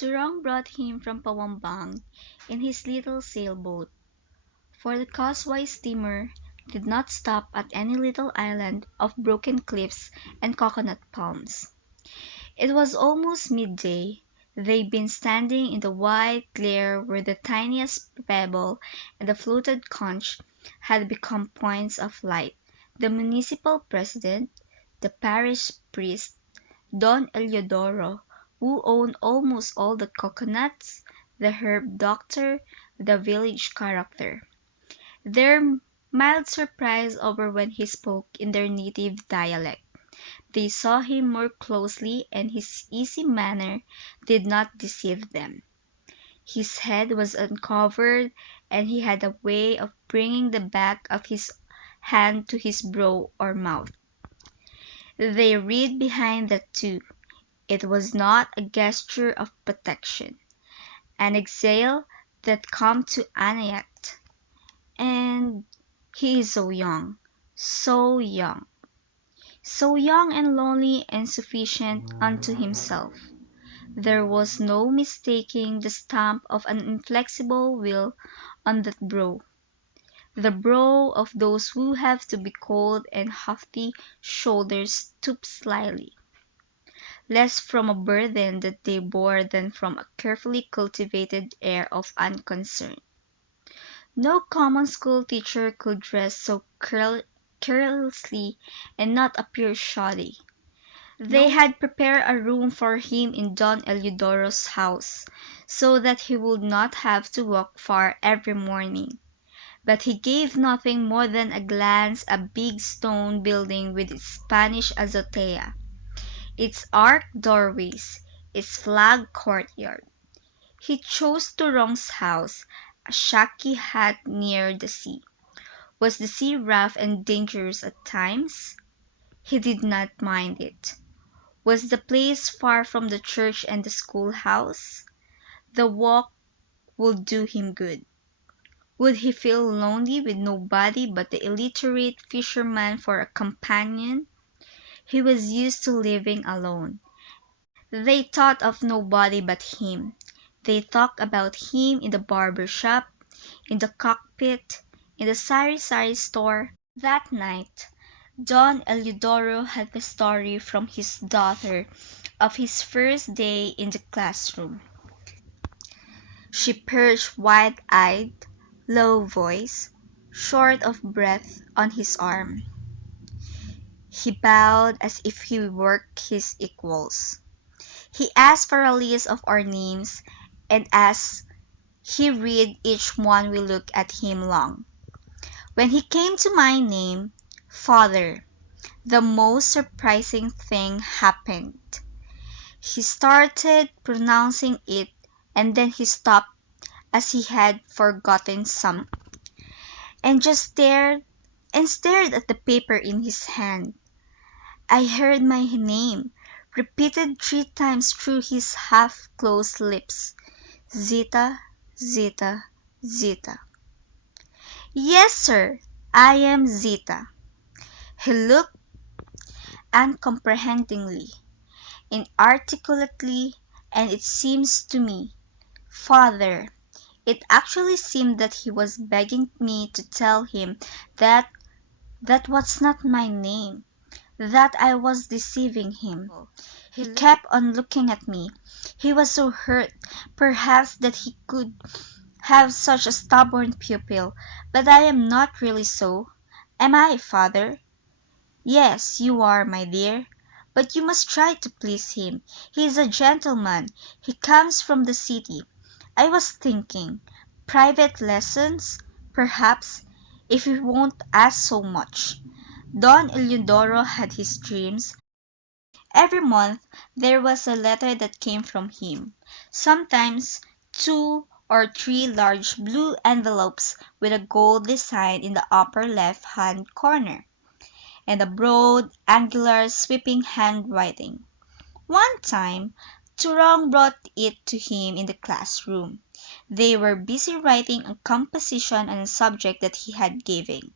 Turong brought him from Pawambang in his little sailboat, for the causeway steamer did not stop at any little island of broken cliffs and coconut palms. It was almost midday. They'd been standing in the white glare where the tiniest pebble and the fluted conch had become points of light. The municipal president, the parish priest, Don Eliodoro, who owned almost all the coconuts, the herb doctor, the village character. Their mild surprise over when he spoke in their native dialect. They saw him more closely, and his easy manner did not deceive them. His head was uncovered, and he had a way of bringing the back of his hand to his brow or mouth. They read behind that too. It was not a gesture of protection, an exhale that come to Anayat. And he is so young, so young, so young and lonely and sufficient unto himself. There was no mistaking the stamp of an inflexible will on that brow, the brow of those who have to be cold and haughty shoulders stoop slyly, less from a burden that they bore than from a carefully cultivated air of unconcern. No common school teacher could dress so carelessly and not appear shoddy. They had prepared a room for him in Don Eliodoro's house, so that he would not have to walk far every morning. But he gave nothing more than a glance at a big stone building with its Spanish azotea, its arched doorways, its flagged courtyard. He chose Turong's house, a shaky hut near the sea. Was the sea rough and dangerous at times? He did not mind it. Was the place far from the church and the schoolhouse? The walk would do him good. Would he feel lonely with nobody but the illiterate fisherman for a companion? He was used to living alone. They thought of nobody but him. They talked about him in the barber shop, in the cockpit, in the sari-sari store. That night, Don Eliodoro had the story from his daughter of his first day in the classroom. She perched wide-eyed, low-voiced, short of breath on his arm. He bowed as if he were his equals. He asked for a list of our names, and as he read each one we looked at him long. When he came to my name, Father, the most surprising thing happened. He started pronouncing it, and then he stopped as he had forgotten something, and just stared and stared at the paper in his hand. I heard my name repeated 3 times through his half-closed lips. Zita, Zita, Zita. Yes, sir, I am Zita. He looked uncomprehendingly, inarticulately, and it seems to me, Father, it actually seemed that he was begging me to tell him that that was not my name, that I was deceiving him. He kept on looking at me. He was so hurt, perhaps, that he could have such a stubborn pupil, but I am not really so. Am I, Father? Yes, you are, my dear, but you must try to please him. He is a gentleman. He comes from the city. I was thinking, private lessons, perhaps, if he won't ask so much. Don Eliodoro had his dreams. Every month there was a letter that came from him, sometimes 2 or 3 large blue envelopes with a gold design in the upper left-hand corner, and a broad, angular, sweeping handwriting. One time, Turong brought it to him in the classroom. They were busy writing a composition on a subject that he had given,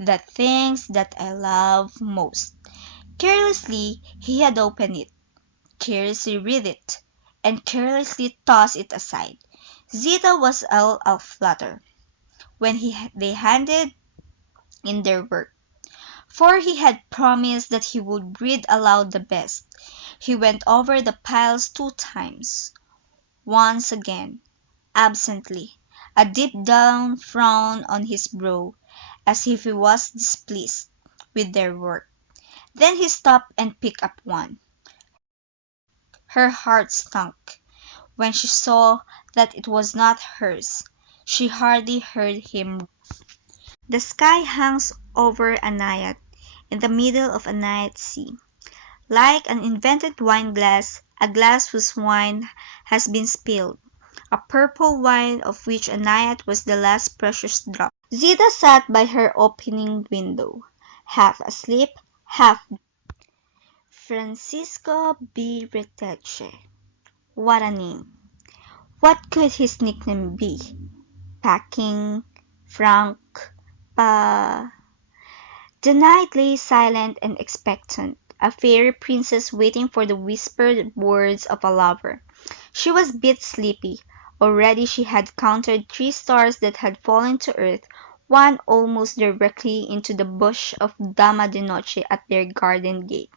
the things that I love most. Carelessly he had opened it, carelessly read it, and carelessly tossed it aside. Zita was all aflutter when they handed in their work, for he had promised that he would read aloud the best. He went over the piles 2 times, once again, absently, a deep-down frown on his brow, as if he was displeased with their work. Then he stopped and picked up one. Her heart sunk when she saw that it was not hers. She hardly heard him. The sky hangs over a Naiad in the middle of a night sea, like an invented wine glass, a glass whose wine has been spilled, a purple wine of which a Naiad was the last precious drop. Zita sat by her opening window, half asleep, half. Francisco B. Reteche. What a name! What could his nickname be? Packing, Frank, Pa. The night lay silent and expectant, a fairy princess waiting for the whispered words of a lover. She was a bit sleepy. Already she had counted 3 stars that had fallen to earth, one almost directly into the bush of Dama de Noche at their garden gate.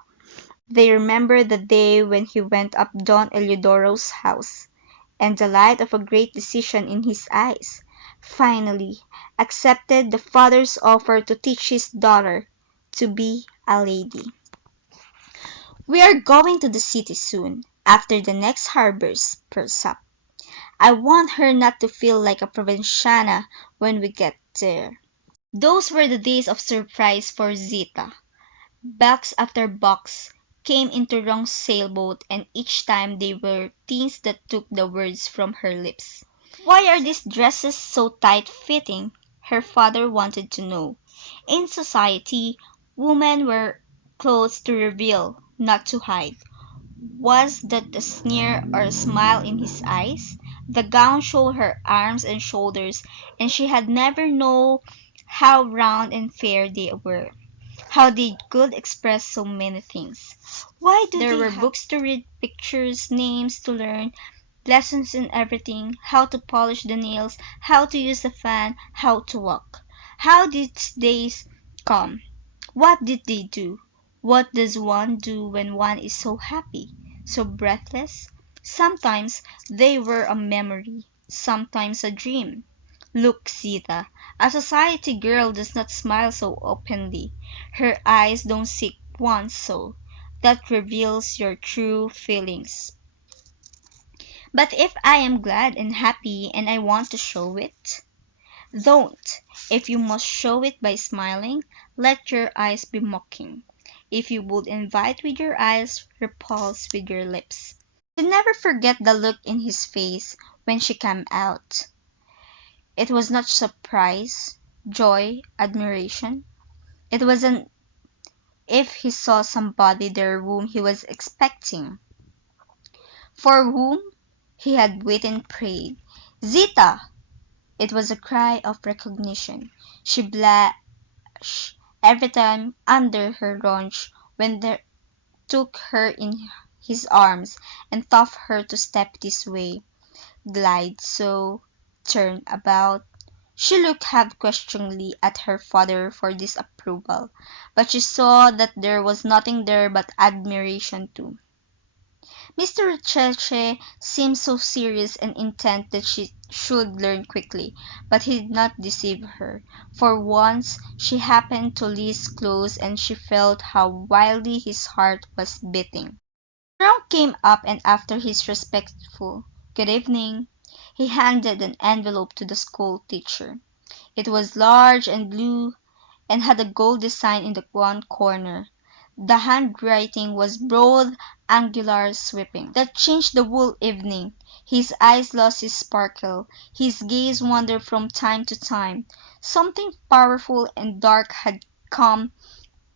They remembered the day when he went up Don Eliodoro's house, and the light of a great decision in his eyes, finally accepted the father's offer to teach his daughter to be a lady. "We are going to the city soon, after the next harbor spurs up. I want her not to feel like a provinciana when we get there." Those were the days of surprise for Zita. Box after box came into Rong's sailboat, and each time they were things that took the words from her lips. "Why are these dresses so tight-fitting?" her father wanted to know. In society, women wear clothes to reveal, not to hide. Was that a sneer or a smile in his eyes? The gown showed her arms and shoulders, and she had never known how round and fair they were, how they could express so many things. Why do there were books to read, pictures, names to learn, lessons in everything, how to polish the nails, how to use a fan, how to walk. How did days come? What did they do? What does one do when one is so happy, so breathless? Sometimes they were a memory, sometimes a dream. Look, Zita, a society girl does not smile so openly. Her eyes don't seek one so. That reveals your true feelings. But if I am glad and happy and I want to show it? Don't. If you must show it by smiling, let your eyes be mocking. If you would invite with your eyes, repulse with your lips. She never forget the look in his face when she came out. It was not surprise, joy, admiration. It was as if he saw somebody there whom he was expecting, for whom he had waited and prayed. "Zita!" It was a cry of recognition. She blushed every time under her lunch when they took her in his arms and taught her to step this way, glide so, turn about. She looked half questioningly at her father for this approval, but she saw that there was nothing there but admiration too. Mr. Recherche seemed so serious and intent that she should learn quickly, but he did not deceive her. For once she happened to list close, and she felt how wildly his heart was beating. Frank came up, and after his respectful "Good evening," he handed an envelope to the school teacher. It was large and blue, and had a gold design in the one corner. The handwriting was broad, angular, sweeping. That changed the whole evening. His eyes lost his sparkle. His gaze wandered from time to time. Something powerful and dark had come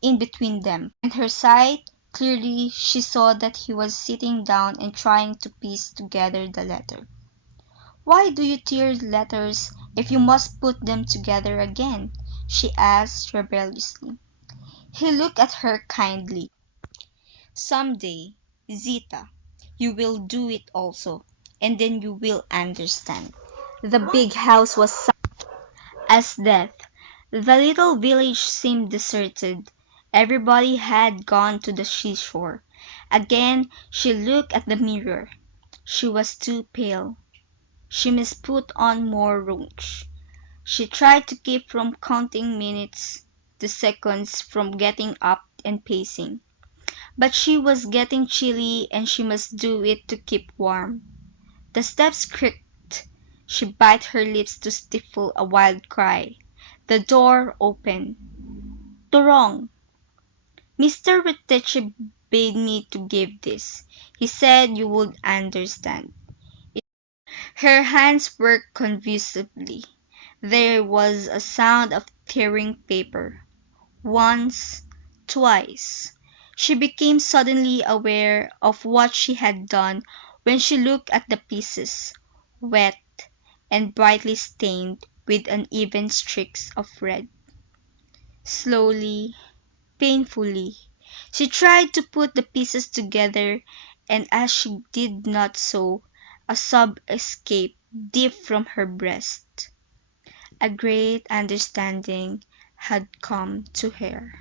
in between them, and her sight clearly she saw that he was sitting down and trying to piece together the letter. "Why do you tear letters if you must put them together again?" she asked rebelliously. He looked at her kindly. "Some day, Zita, You will do it also, and then you will understand." The big house was silent as death. The little village seemed deserted. Everybody had gone to the seashore. Again she looked at the mirror. She was too pale. She must put on more rouge. She tried to keep from counting minutes, the seconds, from getting up and pacing. But she was getting chilly and she must do it to keep warm. The steps creaked. She bit her lips to stifle a wild cry. The door opened. "Turong! Mr. Reteche bade me to give this. He said you would understand." Her hands worked convulsively. There was a sound of tearing paper. Once, twice. She became suddenly aware of what she had done when she looked at the pieces, wet and brightly stained with uneven streaks of red. Slowly, painfully, she tried to put the pieces together, and as she did not so, a sob escaped deep from her breast. A great understanding had come to her.